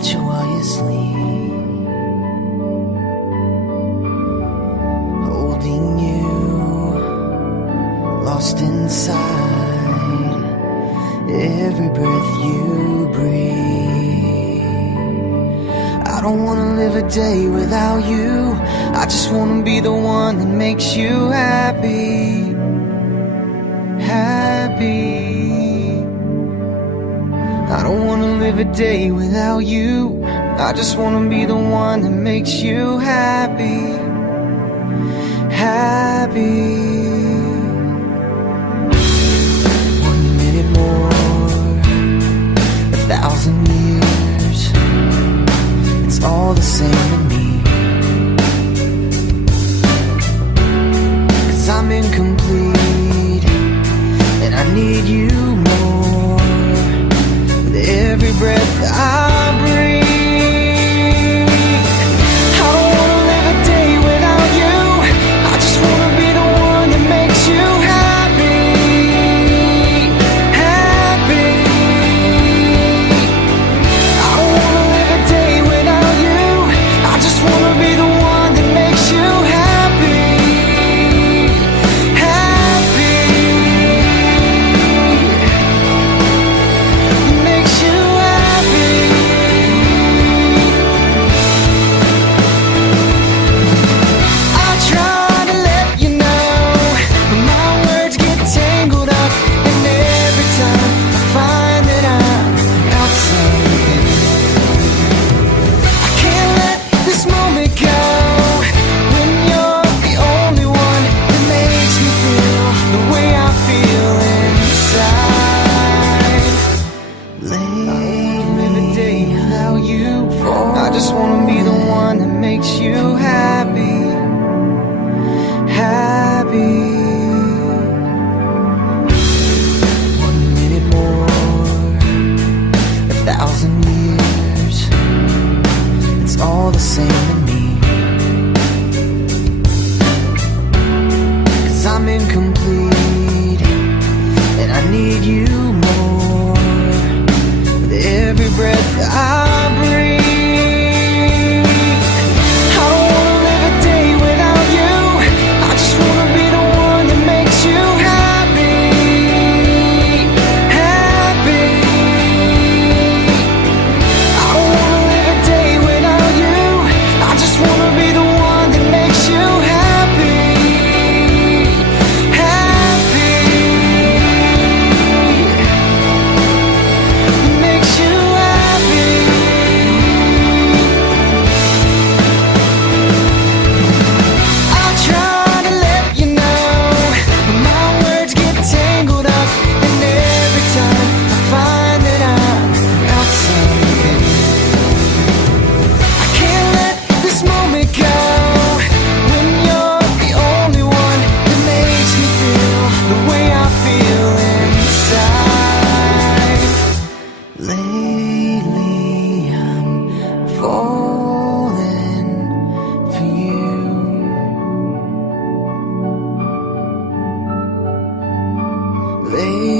watch you while you sleep, holding you, lost inside every breath you breathe. I don't wanna live a day without you. I just wanna be the one that makes you happy, happy. I don't wanna live a day without you. I just wanna be the one that makes you happy, happy. 1 minute more, 1,000 years, it's all the same to me. 'Cause I'm incomplete and I need you more with every breath I breathe. I don't wanna live a day without you. I just wanna be the one that makes you happy, happy. I don't wanna live a day without you. I just wanna be the one that makes you happy, happy. That makes you happy. I try to let you know, but my words get tangled up, and every time I find that I'm outside, I can't let this moment go. When you're the only one that makes me feel the way I feel inside. Lately, live a day without you. I just wanna be the one that makes you happy, happy. 1 minute more, 1,000 years, it's all the same to me. 'Cause I'm incomplete and I need you more with every breath I breathe. I don't wanna live a day without you. I just wanna be the one that makes you happy, happy. I don't wanna live a day without you. I just wanna be the one that makes you happy, happy. That makes you happy. I try to let you know, but my words get tangled up, and every time I find that I'm outside, I can't let this moment go. When you're the only one that makes me feel the way I feel inside. Lately, I'm falling for you. Lately